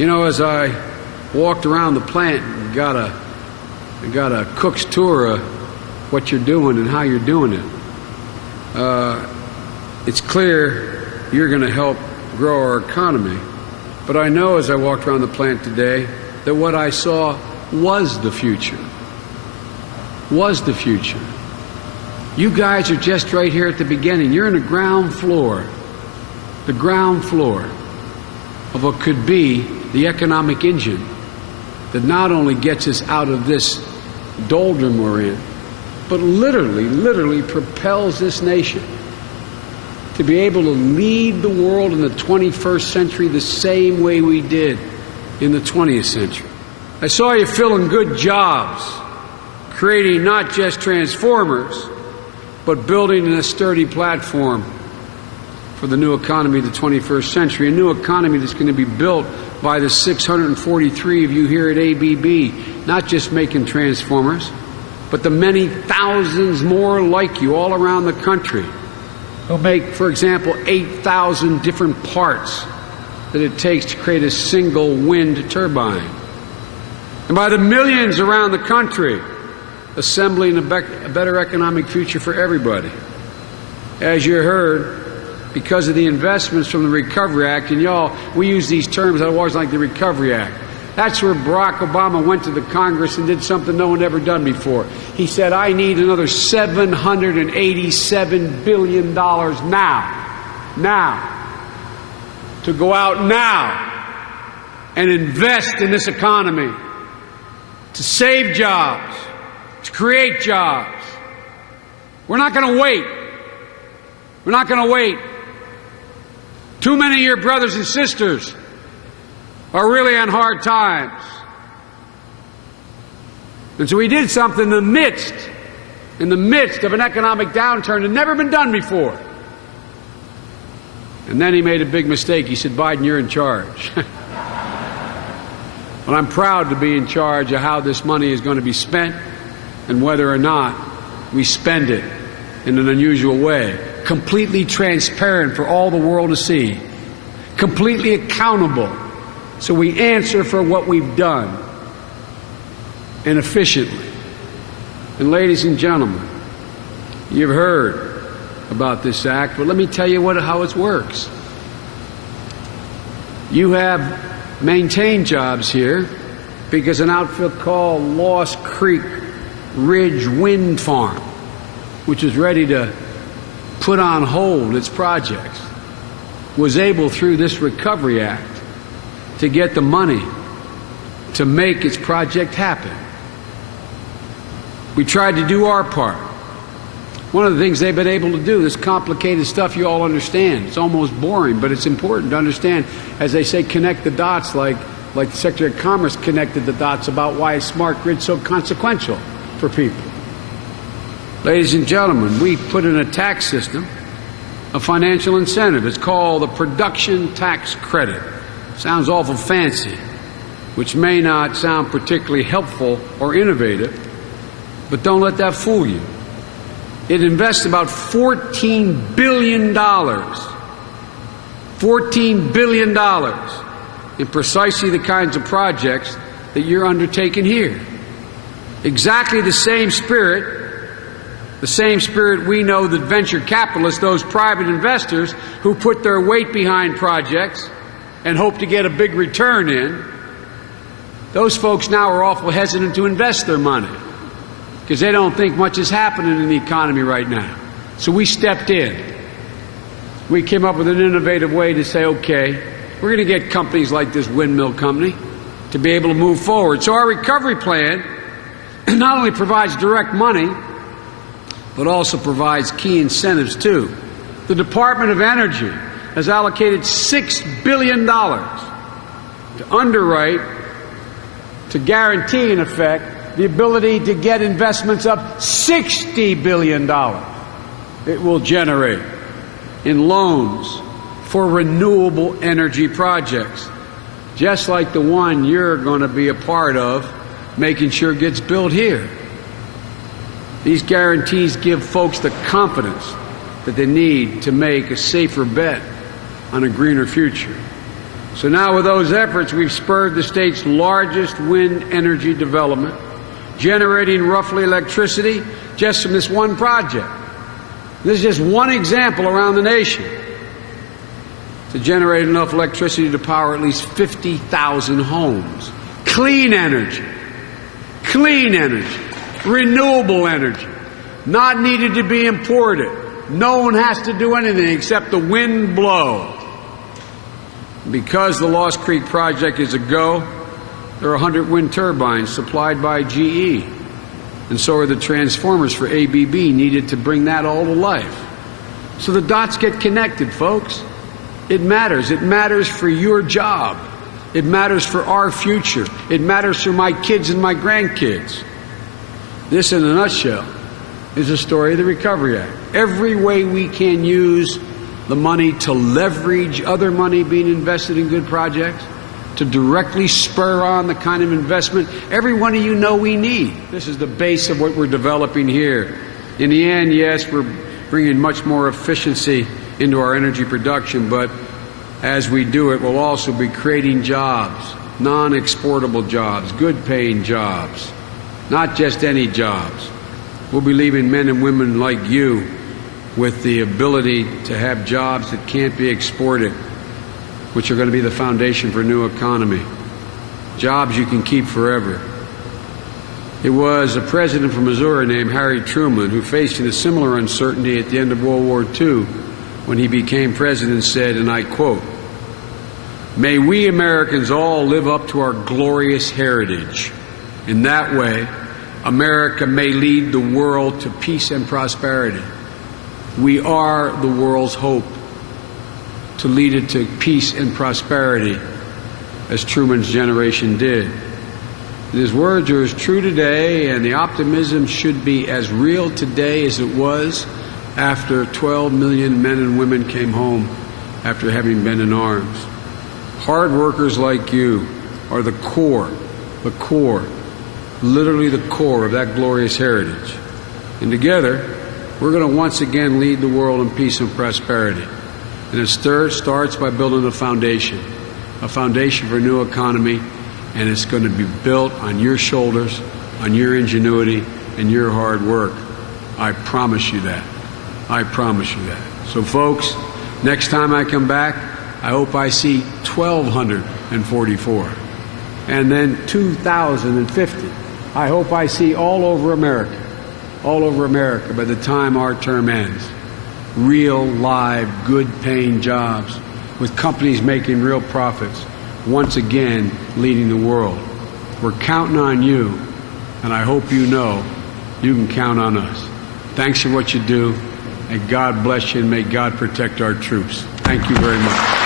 You know, as I walked around the plant and got a cook's tour of what you're doing and how you're doing it, it's clear you're going to help grow our economy. But I know as I walked around the plant today that what I saw was the future. Was the future. You guys are just right here at the beginning. You're in the ground floor of what could be the economic engine that not only gets us out of this doldrum we're in, but literally propels this nation to be able to lead the world in the 21st century the same way we did in the 20th century. I saw you filling good jobs, creating not just transformers, but building a sturdy platform for the new economy of the 21st century, a new economy that's going to be built by the 643 of you here at ABB, not just making transformers, but the many thousands more like you all around the country who make, for example, 8,000 different parts that it takes to create a single wind turbine. And by the millions around the country assembling a better economic future for everybody. As you heard, because of the investments from the Recovery Act, and y'all, we use these terms, I always like the Recovery Act. That's where Barack Obama went to the Congress and did something no one ever done before. He said, I need another $787 billion now, to go out now and invest in this economy, to save jobs, to create jobs. We're not going to wait. We're not going to wait. Too many of your brothers and sisters are really on hard times. And so we did something in the midst of an economic downturn that had never been done before. And then he made a big mistake. He said, Biden, you're in charge. But I'm proud to be in charge of how this money is going to be spent and whether or not we spend it in an unusual way. Completely transparent for all the world to see. Completely accountable. So we answer for what we've done. And efficiently. And ladies and gentlemen, you've heard about this act, but let me tell you how it works. You have maintained jobs here because an outfit called Lost Creek Ridge Wind Farm, which is ready to put on hold its projects, was able through this Recovery Act to get the money to make its project happen. We tried to do our part. One of the things they've been able to do, this complicated stuff you all understand. It's almost boring, but it's important to understand, as they say, connect the dots like the Secretary of Commerce connected the dots about why a smart grid's so consequential for people. Ladies and gentlemen, we put in a tax system, a financial incentive. It's called the Production Tax Credit. Sounds awful fancy, which may not sound particularly helpful or innovative, but don't let that fool you. It invests about $14 billion, $14 billion in precisely the kinds of projects that you're undertaking here. Exactly the same spirit we know that venture capitalists, those private investors who put their weight behind projects and hope to get a big return in, those folks now are awful hesitant to invest their money because they don't think much is happening in the economy right now. So we stepped in. We came up with an innovative way to say, okay, we're going to get companies like this windmill company to be able to move forward. So our recovery plan not only provides direct money, but also provides key incentives too. The Department of Energy has allocated $6 billion to underwrite, to guarantee, in effect, the ability to get investments of $60 billion it will generate in loans for renewable energy projects, just like the one you're going to be a part of, making sure it gets built here. These guarantees give folks the confidence that they need to make a safer bet on a greener future. So now with those efforts, we've spurred the state's largest wind energy development, generating roughly electricity just from this one project. This is just one example around the nation to generate enough electricity to power at least 50,000 homes. Clean energy, renewable energy, not needed to be imported. No one has to do anything except the wind blow. Because the Lost Creek project is a go, there are 100 wind turbines supplied by GE. And so are the transformers for ABB needed to bring that all to life. So the dots get connected, folks. It matters. It matters for your job. It matters for our future. It matters for my kids and my grandkids. This, in a nutshell, is the story of the Recovery Act. Every way we can use the money to leverage other money being invested in good projects, to directly spur on the kind of investment every one of you know we need. This is the base of what we're developing here. In the end, yes, we're bringing much more efficiency into our energy production, but as we do it, we'll also be creating jobs, non-exportable jobs, good-paying jobs, not just any jobs. We'll be leaving men and women like you with the ability to have jobs that can't be exported, which are going to be the foundation for a new economy. Jobs you can keep forever. It was a president from Missouri named Harry Truman who, facing a similar uncertainty at the end of World War II, when he became president, said, and I quote, "May we Americans all live up to our glorious heritage. In that way, America may lead the world to peace and prosperity. We are the world's hope, to lead it to peace and prosperity, as Truman's generation did." And his words are as true today, and the optimism should be as real today as it was after 12 million men and women came home after having been in arms. Hard workers like you are the core, literally the core of that glorious heritage. And together, we're going to once again lead the world in peace and prosperity. And it starts by building a foundation for a new economy, and it's going to be built on your shoulders, on your ingenuity, and your hard work. I promise you that. I promise you that. So, folks, next time I come back, I hope I see 1,244. And then 2,050. I hope I see all over America by the time our term ends. Real, live, good-paying jobs with companies making real profits, once again leading the world. We're counting on you, and I hope you know you can count on us. Thanks for what you do, and God bless you, and may God protect our troops. Thank you very much.